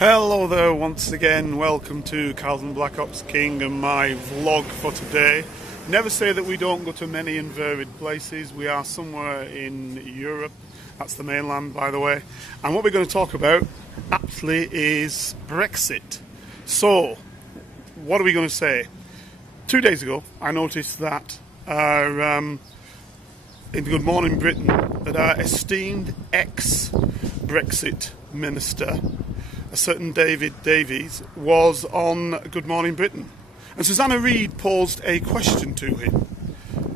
Hello there once again, welcome to Carlton Black Ops King and my vlog for today. Never say that we don't go to many and varied places. We are somewhere in Europe, that's the mainland by the way, and what we're going to talk about aptly is Brexit. So, what are we going to say? 2 days ago I noticed that in Good Morning Britain that our esteemed ex-Brexit minister, a certain David Davies, was on Good Morning Britain. And Susanna Reid posed a question to him.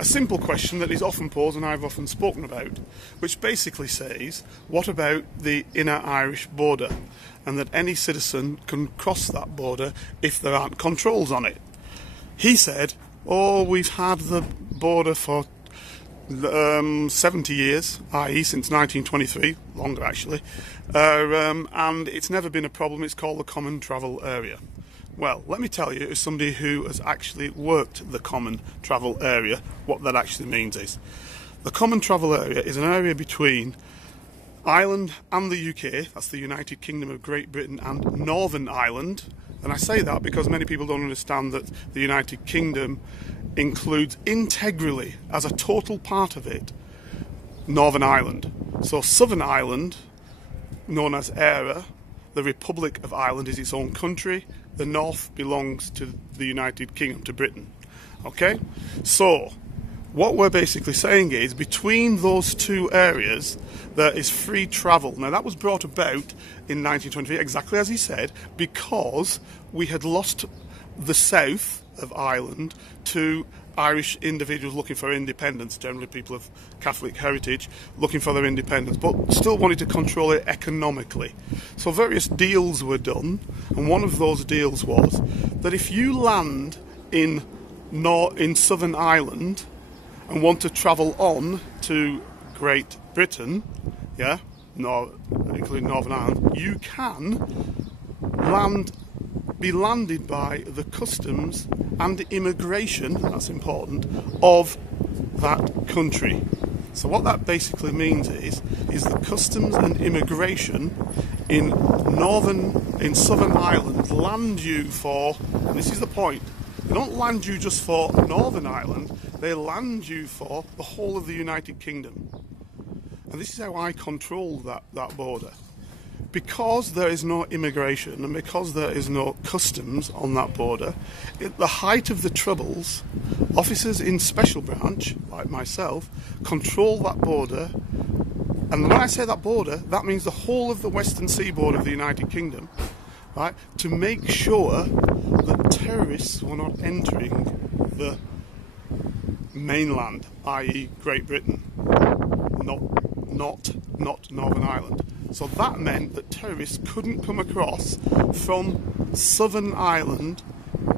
A simple question that is often posed and I've often spoken about, which basically says, what about the inner Irish border? And that any citizen can cross that border if there aren't controls on it. He said, oh, we've had the border for 70 years, i.e. since 1923, longer actually, and it's never been a problem. It's called the Common Travel Area. Well, let me tell you, as somebody who has actually worked the Common Travel Area, what that actually means is, the Common Travel Area is an area between Ireland and the UK, that's the United Kingdom of Great Britain, and Northern Ireland. And I say that because many people don't understand that the United Kingdom includes integrally, as a total part of it, Northern Ireland. So Southern Ireland, known as ERA, the Republic of Ireland is its own country. The North belongs to the United Kingdom, to Britain. Okay? So, what we're basically saying is, between those two areas, there is free travel. Now, that was brought about in 1923, exactly as he said, because we had lost the south of Ireland to Irish individuals looking for independence, generally people of Catholic heritage looking for their independence, but still wanted to control it economically. So various deals were done, and one of those deals was that if you land in Southern Ireland and want to travel on to Great Britain, including Northern Ireland, you can be landed by the customs and immigration, that's important, of that country. So what that basically means is the customs and immigration in Southern Ireland land you for, and this is the point, they don't land you just for Northern Ireland, they land you for the whole of the United Kingdom. And this is how I control that border. Because there is no immigration and because there is no customs on that border, at the height of the Troubles, officers in Special Branch, like myself, control that border. And when I say that border, that means the whole of the western seaboard of the United Kingdom, right, to make sure that terrorists were not entering the mainland, i.e. Great Britain, not Northern Ireland. So that meant that terrorists couldn't come across from Southern Ireland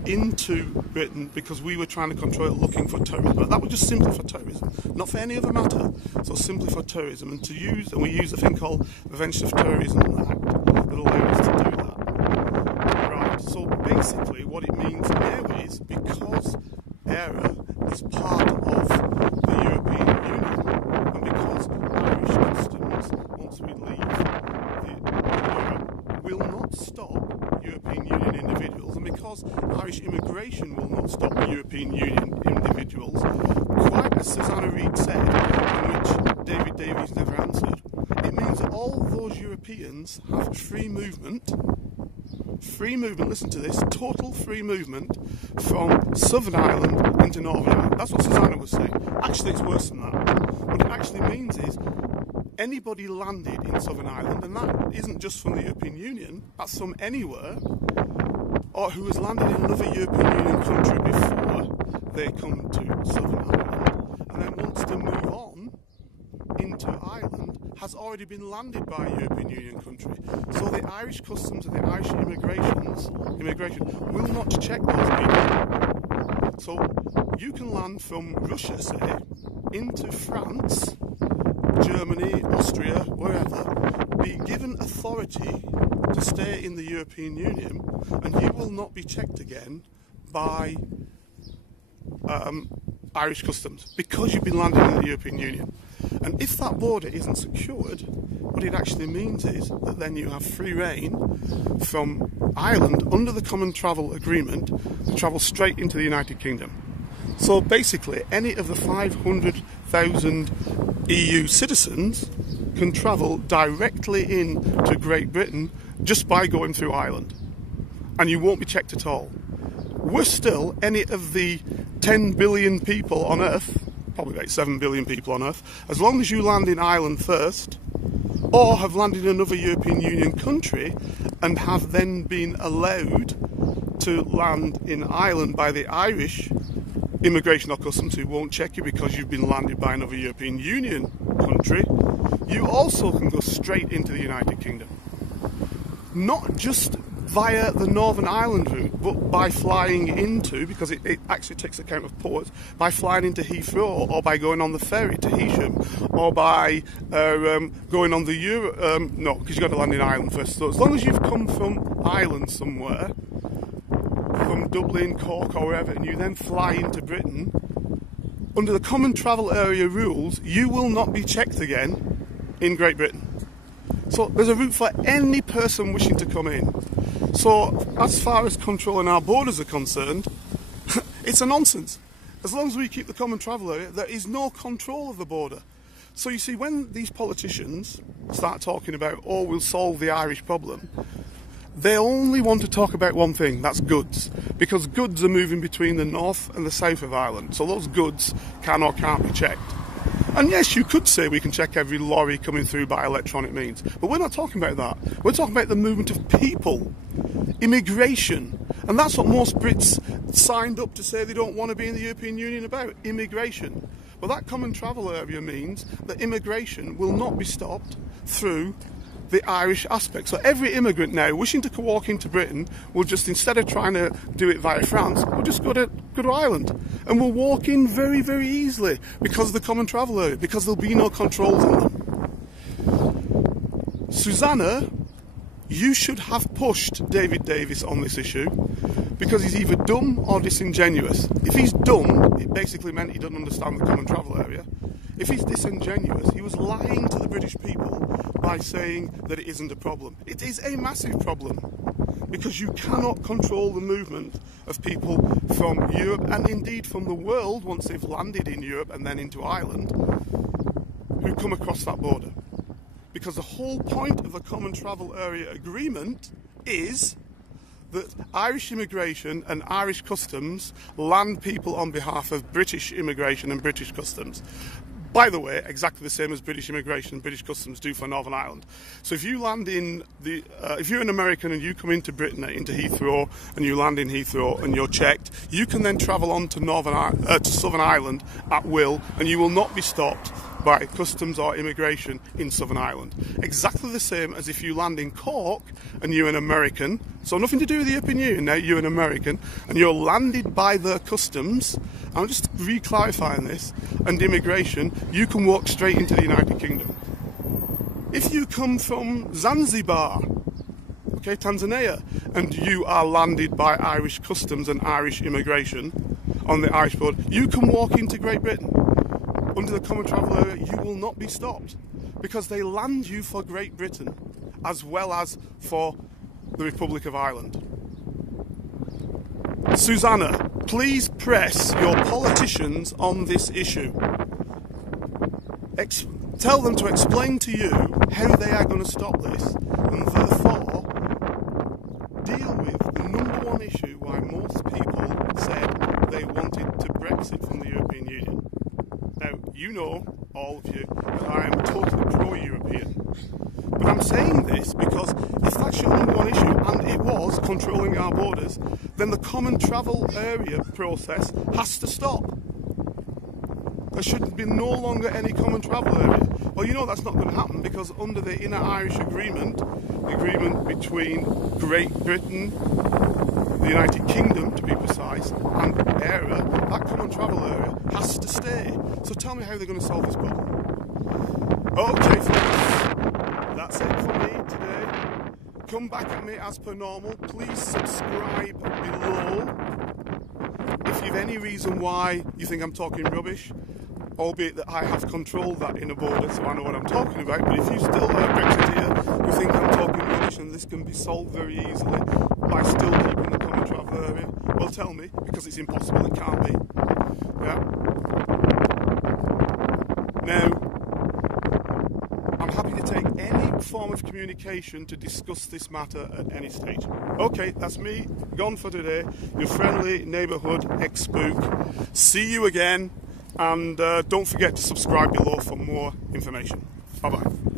into Britain because we were trying to control it, looking for terrorism. But that was just simply for terrorism, not for any other matter. So simply for terrorism, and we use a thing called the Prevention of Terrorism Act that allows us to do that. Right. So basically, what it means now is, because ERA is part of the European Union, and because Irish customs, once we leave Europe, will not stop European Union individuals, and because Irish immigration will not stop European Union individuals, quite as Susanna Reid said, in which David Davies never answered, it means that all those Europeans have free movement, listen to this, total free movement from Southern Ireland into Northern Ireland. That's what Susanna was saying. Actually, it's worse than that. What it actually means is, anybody landed in Southern Ireland, and that isn't just from the European Union, that's from anywhere, or who has landed in another European Union country before they come to Southern Ireland, and then wants to move on into Ireland, has already been landed by a European Union country. So the Irish customs and the Irish immigration will not check those people. So you can land from Russia, say, into France, Germany, Austria, wherever, be given authority to stay in the European Union, and you will not be checked again by Irish customs because you've been landing in the European Union. And if that border isn't secured, what it actually means is that then you have free rein from Ireland under the Common Travel Agreement to travel straight into the United Kingdom. So basically, any of the 500,000 EU citizens can travel directly into Great Britain just by going through Ireland. And you won't be checked at all. Worse still, any of the 10 billion people on Earth, probably about 7 billion people on Earth, as long as you land in Ireland first, or have landed in another European Union country and have then been allowed to land in Ireland by the Irish immigration or customs, who won't check you because you've been landed by another European Union country, you also can go straight into the United Kingdom. Not just via the Northern Ireland route, but by flying into, because it actually takes account of ports, by flying into Heathrow, or by going on the ferry to Heysham, or by going on the no, because you've got to land in Ireland first. So as long as you've come from Ireland somewhere, from Dublin, Cork, or wherever, and you then fly into Britain, under the Common Travel Area rules, you will not be checked again in Great Britain. So there's a route for any person wishing to come in. So as far as controlling our borders are concerned, it's a nonsense. As long as we keep the Common Travel Area, there is no control of the border. So you see, when these politicians start talking about, oh, we'll solve the Irish problem, they only want to talk about one thing, that's goods. Because goods are moving between the north and the south of Ireland. So those goods can or can't be checked. And yes, you could say we can check every lorry coming through by electronic means. But we're not talking about that. We're talking about the movement of people. Immigration. And that's what most Brits signed up to say they don't want to be in the European Union about. Immigration. But that Common Travel Area means that immigration will not be stopped through the Irish aspect. So every immigrant now wishing to walk into Britain will just, instead of trying to do it via France, will just go to Ireland, and will walk in very, very easily because of the Common Travel Area, because there'll be no controls on them. Susanna, you should have pushed David Davis on this issue, because he's either dumb or disingenuous. If he's dumb, it basically meant he doesn't understand the Common Travel Area. If he's disingenuous, he was lying to the British people by saying that it isn't a problem. It is a massive problem, because you cannot control the movement of people from Europe, and indeed from the world, once they've landed in Europe and then into Ireland, who come across that border. Because the whole point of the Common Travel Area Agreement is that Irish immigration and Irish customs land people on behalf of British immigration and British customs. By the way, exactly the same as British immigration and British customs do for Northern Ireland. So if you land in the, if you're an American and you come into Britain, into Heathrow, and you land in Heathrow and you're checked, you can then travel on to Southern Ireland at will, and you will not be stopped by customs or immigration in Southern Ireland. Exactly the same as if you land in Cork and you're an American, so nothing to do with the European Union now, you're an American, and you're landed by the customs, I'm just re-clarifying this, and immigration, you can walk straight into the United Kingdom. If you come from Zanzibar, okay, Tanzania, and you are landed by Irish customs and Irish immigration on the Irish border, you can walk into Great Britain. Under the Common Travel Area, you will not be stopped, because they land you for Great Britain as well as for the Republic of Ireland. Susanna, please press your politicians on this issue. Tell them to explain to you how they are going to stop this, and therefore deal with the number one issue why most people said they wanted to Brexit from the European Union. Now, you know, all of you, that I am totally pro-European. But I'm saying this because if that's your number one issue, and it was controlling our borders, then the Common Travel Area process has to stop. There should be no longer any Common Travel Area. Well, you know that's not going to happen, because under the Inner Irish Agreement, the agreement between Great Britain, the United Kingdom to be precise, and ERA, that Common Travel Area has to stay. So tell me how they're going to solve this problem. Okay folks, that's it for me today. Come back at me as per normal. Please subscribe below. If you've any reason why you think I'm talking rubbish, albeit that I have controlled that inner border so I know what I'm talking about, but if you still are a Brexiteer who think I'm talking rubbish and this can be solved very easily by still keeping the common travel area, well, tell me, because it's impossible, it can't be. Yeah. Now, I'm happy to take any form of communication to discuss this matter at any stage. Okay, that's me, gone for today, your friendly neighbourhood ex-spook. See you again, and don't forget to subscribe below for more information. Bye-bye.